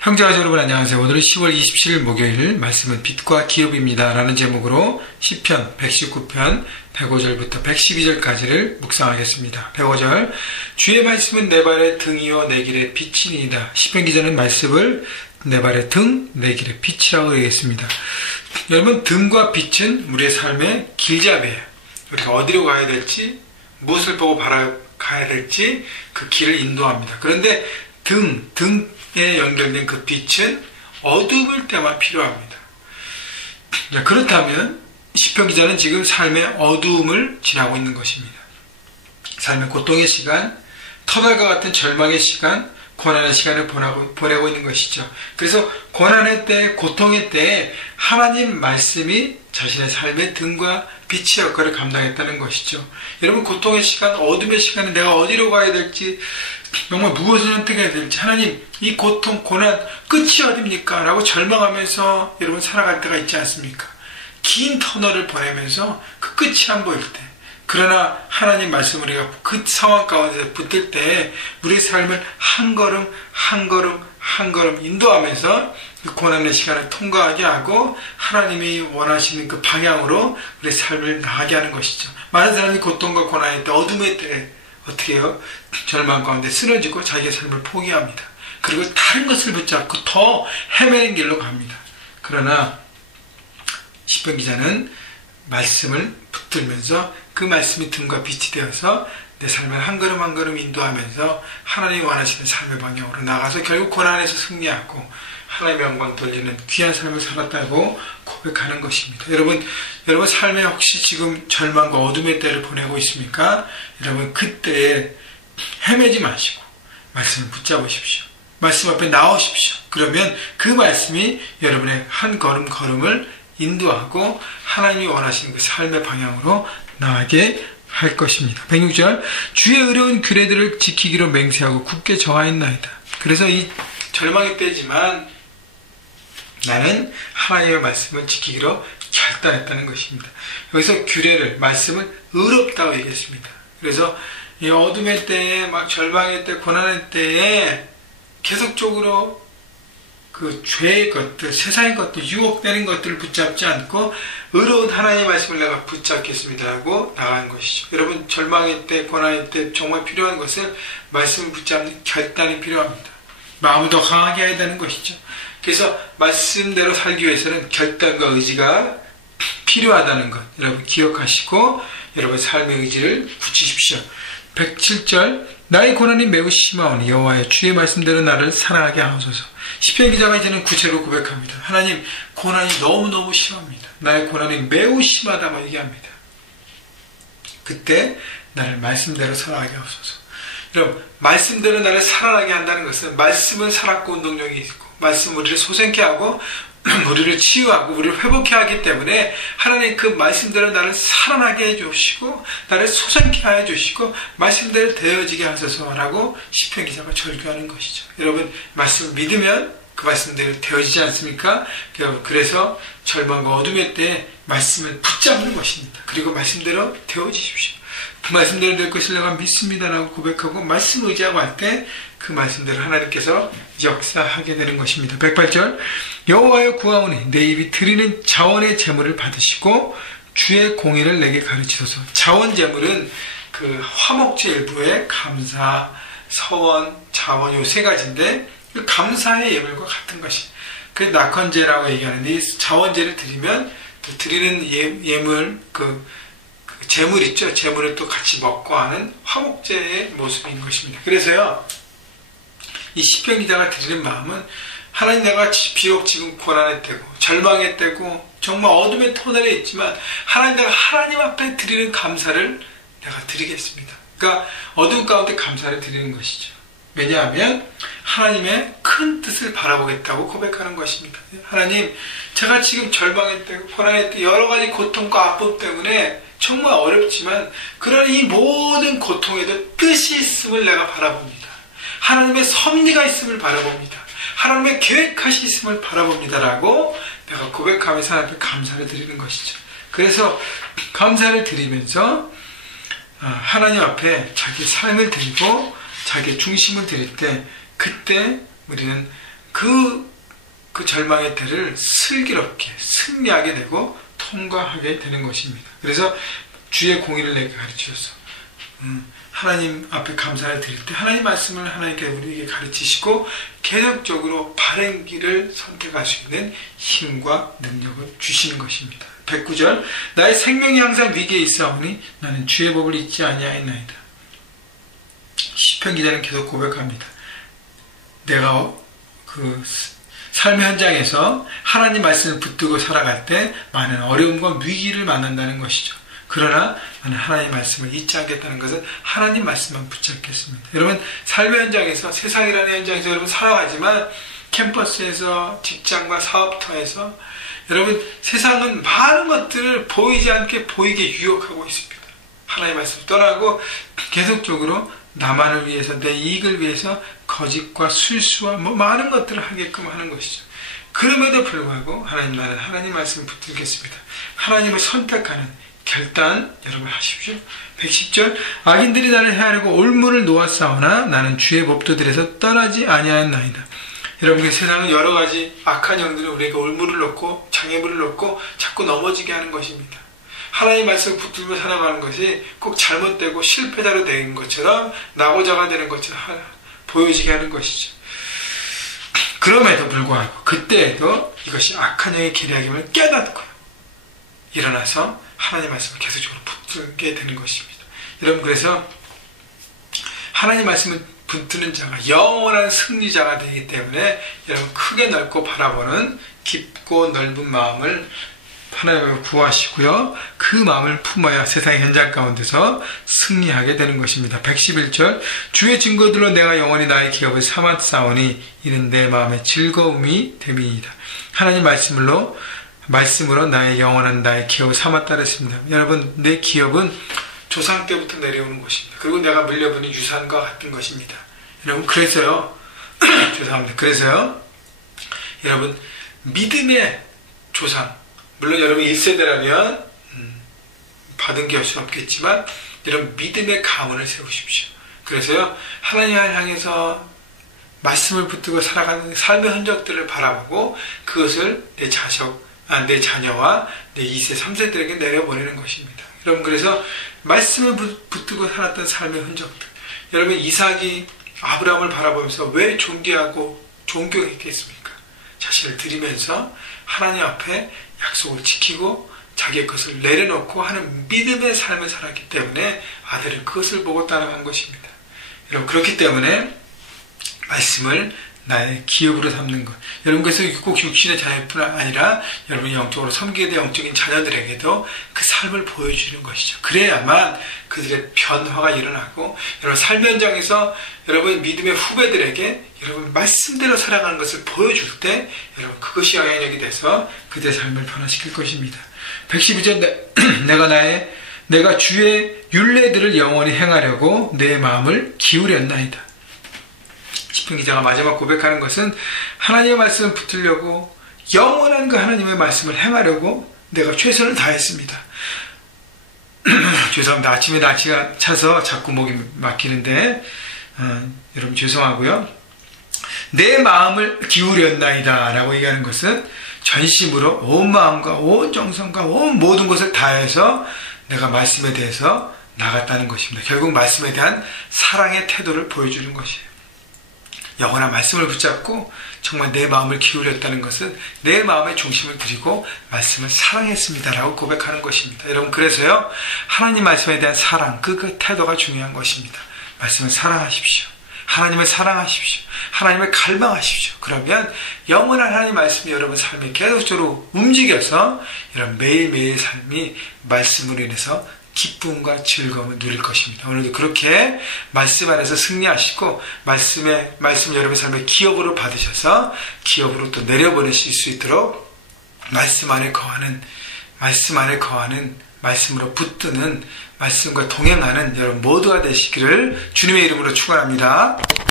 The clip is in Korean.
형제와 여러분 안녕하세요. 오늘은 10월 27일 목요일 말씀은 빛과 기업입니다 라는 제목으로 시편 119편 105절부터 112절까지를 묵상하겠습니다. 105절 주의 말씀은 내 발의 등이요 내 길의 빛이니이다. 시편 기자는 말씀을 내 발의 등, 내 길의 빛이라고 얘기했습니다. 여러분, 등과 빛은 우리의 삶의 길잡이에요. 우리가 어디로 가야 될지, 무엇을 보고 바라가야 될지 그 길을 인도합니다. 그런데 등에 연결된 그 빛은 어두울 때만 필요합니다. 그렇다면 시편 기자는 지금 삶의 어두움을 지나고 있는 것입니다. 삶의 고통의 시간, 터널과 같은 절망의 시간, 고난의 시간을 보내고 있는 것이죠. 그래서 고난의 때, 고통의 때에 하나님 말씀이 자신의 삶의 등과 빛의 역할을 감당했다는 것이죠. 여러분, 고통의 시간, 어둠의 시간에 내가 어디로 가야 될지, 정말 무엇을 선택해야 될지, 하나님, 이 고통, 고난, 끝이 어딥니까? 라고 절망하면서 여러분 살아갈 때가 있지 않습니까? 긴 터널을 보내면서 그 끝이 안 보일 때, 그러나 하나님 말씀을 우리가 그 상황 가운데 붙들 때 우리의 삶을 한 걸음 한 걸음 한 걸음 인도하면서 그 고난의 시간을 통과하게 하고 하나님이 원하시는 그 방향으로 우리의 삶을 나가게 하는 것이죠. 많은 사람이 고통과 고난의 때, 어둠의 때 어떻게 해요? 절망 가운데 쓰러지고 자기의 삶을 포기합니다. 그리고 다른 것을 붙잡고 더 헤매는 길로 갑니다. 그러나 시편 기자는 말씀을 붙들면서 그 말씀이 등과 빛이 되어서 내 삶을 한 걸음 한 걸음 인도하면서 하나님이 원하시는 삶의 방향으로 나가서 결국 고난에서 승리하고 하나님의 영광 돌리는 귀한 삶을 살았다고 고백하는 것입니다. 여러분 삶에 혹시 지금 절망과 어둠의 때를 보내고 있습니까? 여러분, 그때에 헤매지 마시고 말씀을 붙잡으십시오. 말씀 앞에 나오십시오. 그러면 그 말씀이 여러분의 한 걸음 걸음을 인도하고 하나님이 원하시는 그 삶의 방향으로 나가게 할 것입니다. 106절 주의 의로운 규례들을 지키기로 맹세하고 굳게 정하였나이다. 그래서 이 절망의 때지만 나는 하나님의 말씀을 지키기로 결단했다는 것입니다. 여기서 규례를, 말씀을 의롭다고 얘기했습니다. 그래서 이 어둠의 때에, 막 절망의 때, 고난의 때에 계속적으로 그 죄의 것들, 세상의 것들, 유혹되는 것들을 붙잡지 않고 의로운 하나님의 말씀을 내가 붙잡겠습니다 하고 나가는 것이죠. 여러분, 절망의 때, 고난의 때 정말 필요한 것은 말씀을 붙잡는 결단이 필요합니다. 마음을 더 강하게 해야 되는 것이죠. 그래서 말씀대로 살기 위해서는 결단과 의지가 필요하다는 것 여러분 기억하시고 여러분 삶의 의지를 붙이십시오. 107절 나의 고난이 매우 심하오니 여호와여 주의 말씀대로 나를 사랑하게 하옵소서. 시편 기자가 이제는 구체로 고백합니다. 하나님, 고난이 너무너무 심합니다. 나의 고난이 매우 심하다고 얘기합니다. 그때 나를 말씀대로 사랑하게 하옵소서. 여러분, 말씀대로 나를 살아나게 한다는 것은 말씀은 살았고 운동력이 있고 말씀 우리를 소생케 하고 우리를 치유하고 우리를 회복케 하기 때문에 하나님 그 말씀대로 나를 살아나게 해주시고 나를 소생케 해주시고 말씀대로 되어지게 하소서라고 시편 기자가 절규하는 것이죠. 여러분, 말씀을 믿으면 그 말씀대로 되어지지 않습니까? 여러분, 그래서 절망과 어둠의 때 말씀을 붙잡는 것입니다. 그리고 말씀대로 되어지십시오. 그 말씀대로 될 것을 내가 믿습니다라고 고백하고 말씀 의지하고 할 때 그 말씀대로 하나님께서 역사하게 되는 것입니다. 108절 여호와여 구하오니 내 입이 드리는 자원의 제물을 받으시고 주의 공의를 내게 가르치소서. 자원 제물은 그 화목제 일부의 감사, 서원, 자원 요 세 가지인데 그 감사의 예물과 같은 것이. 그래서 낙헌제라고 얘기하는데 이 자원제를 드리면 또 드리는 예물 그 재물 있죠. 재물을 또 같이 먹고 하는 화목제의 모습인 것입니다. 그래서요, 이 시편 기자가 드리는 마음은 하나님, 내가 비록 지금 고난의 때고 절망의 때고 정말 어둠의 터널에 있지만 하나님, 내가 하나님 앞에 드리는 감사를 내가 드리겠습니다. 그러니까 어둠 가운데 감사를 드리는 것이죠. 왜냐하면 하나님의 큰 뜻을 바라보겠다고 고백하는 것입니다. 하나님, 제가 지금 절망의 때, 고난의 때 여러 가지 고통과 아픔 때문에 정말 어렵지만 그런 이 모든 고통에도 뜻이 있음을 내가 바라봅니다. 하나님의 섭리가 있음을 바라봅니다. 하나님의 계획하시 있음을 바라봅니다라고 내가 고백하면서 하나님 앞에 감사를 드리는 것이죠. 그래서 감사를 드리면서 하나님 앞에 자기 삶을 드리고 자기 중심을 드릴 때 그때 우리는 그 그 절망의 때를 슬기롭게 승리하게 되고 통과하게 되는 것입니다. 그래서 주의 공의를 내게 가르치셔서 하나님 앞에 감사를 드릴 때 하나님 말씀을 하나님께 우리에게 가르치시고 계속적으로 바른 길을 선택할 수 있는 힘과 능력을 주시는 것입니다. 109절 나의 생명이 항상 위기에 있사오니 나는 주의 법을 잊지 아니하였나이다. 시편 기자는 계속 고백합니다. 내가 그 삶의 현장에서 하나님 말씀을 붙들고 살아갈 때 많은 어려움과 위기를 만난다는 것이죠. 그러나 나는 하나님 말씀을 잊지 않겠다는 것은 하나님 말씀만 붙잡겠습니다. 여러분 삶의 현장에서 세상이라는 현장에서 여러분 살아가지만 캠퍼스에서 직장과 사업터에서 여러분 세상은 많은 것들을 보이지 않게 보이게 유혹하고 있습니다. 하나님 말씀을 떠나고 계속적으로 나만을 위해서 내 이익을 위해서 거짓과 술수와 많은 것들을 하게끔 하는 것이죠. 그럼에도 불구하고 하나님 나는 하나님 말씀을 붙들겠습니다. 하나님을 선택하는 결단 여러분 하십시오. 110절 악인들이 나를 해하려고 올무를 놓았사오나 나는 주의 법도들에서 떠나지 아니하였나이다. 여러분 그 세상은 여러 가지 악한 영들이 우리에게 올무를 놓고 장애물을 놓고 자꾸 넘어지게 하는 것입니다. 하나님 말씀을 붙들고 살아가는 것이 꼭 잘못되고 실패자로 되는 것처럼 낙오자가 되는 것처럼 보여지게 하는 것이죠. 그럼에도 불구하고 그때에도 이것이 악한 영의 계략임을 깨닫고 일어나서 하나님 말씀을 계속적으로 붙들게 되는 것입니다. 여러분 그래서 하나님 말씀을 붙드는 자가 영원한 승리자가 되기 때문에 여러분 크게 넓고 바라보는 깊고 넓은 마음을 하나님을 구하시고요. 그 마음을 품어야 세상의 현장 가운데서 승리하게 되는 것입니다. 111절 주의 증거들로 내가 영원히 나의 기업을 삼았사오니 이는 내 마음의 즐거움이 됨이니이다. 하나님 말씀으로 나의 영원한 나의 기업을 삼았다 그랬습니다. 여러분 내 기업은 조상 때부터 내려오는 것입니다. 그리고 내가 물려받은 유산과 같은 것입니다. 여러분 그래서요 죄송합니다. 그래서요 여러분 믿음의 조상 물론 여러분이 1세대라면 받은 게 없이 없겠지만 여러분 믿음의 가문을 세우십시오. 그래서요 하나님을 향해서 말씀을 붙들고 살아가는 삶의 흔적들을 바라보고 그것을 내 자녀와 내 2세, 3세들에게 내려보내는 것입니다. 여러분 그래서 말씀을 붙들고 살았던 삶의 흔적들 여러분 이삭이 아브라함을 바라보면서 왜 존경하고 존경했겠습니까? 자신을 드리면서 하나님 앞에 약속을 지키고 자기의 것을 내려놓고 하는 믿음의 삶을 살았기 때문에 아들은 그것을 보고 따라간 것입니다. 여러분 그렇기 때문에 말씀을 나의 기업으로 삼는 것. 여러분 그래서 꼭 육신의 자녀뿐 아니라 여러분이 영적으로 섬기게 된 영적인 자녀들에게도 그 삶을 보여주는 것이죠. 그래야만 그들의 변화가 일어나고 여러분 삶의 현장에서 여러분 믿음의 후배들에게 여러분 말씀대로 살아가는 것을 보여줄 때 여러분 그것이 영향력이 돼서 그들의 삶을 변화시킬 것입니다. 112절 내가 주의 율례들을 영원히 행하려고 내 마음을 기울였나이다. 시편 기자가 마지막 고백하는 것은 하나님의 말씀을 붙들려고 영원한 그 하나님의 말씀을 행하려고 내가 최선을 다했습니다. 죄송합니다. 아침에 날씨가 차서 자꾸 목이 막히는데 여러분 죄송하고요. 내 마음을 기울였나이다 라고 얘기하는 것은 전심으로 온 마음과 온 정성과 온 모든 것을 다해서 내가 말씀에 대해서 나갔다는 것입니다. 결국 말씀에 대한 사랑의 태도를 보여주는 것이에요. 영원한 말씀을 붙잡고 정말 내 마음을 기울였다는 것은 내 마음의 중심을 드리고 말씀을 사랑했습니다라고 고백하는 것입니다. 여러분 그래서요 하나님 말씀에 대한 사랑 그 태도가 중요한 것입니다. 말씀을 사랑하십시오. 하나님을 사랑하십시오. 하나님을 갈망하십시오. 그러면 영원한 하나님 말씀이 여러분 삶에 계속적으로 움직여서 여러분 매일매일 삶이 말씀으로 인해서 기쁨과 즐거움을 누릴 것입니다. 오늘도 그렇게 말씀 안에서 승리하시고 말씀 여러분의 삶의 기업으로 받으셔서 기업으로 또 내려보내실 수 있도록 말씀 안에 거하는 말씀으로 붙드는 말씀과 동행하는 여러분 모두가 되시기를 주님의 이름으로 축원합니다.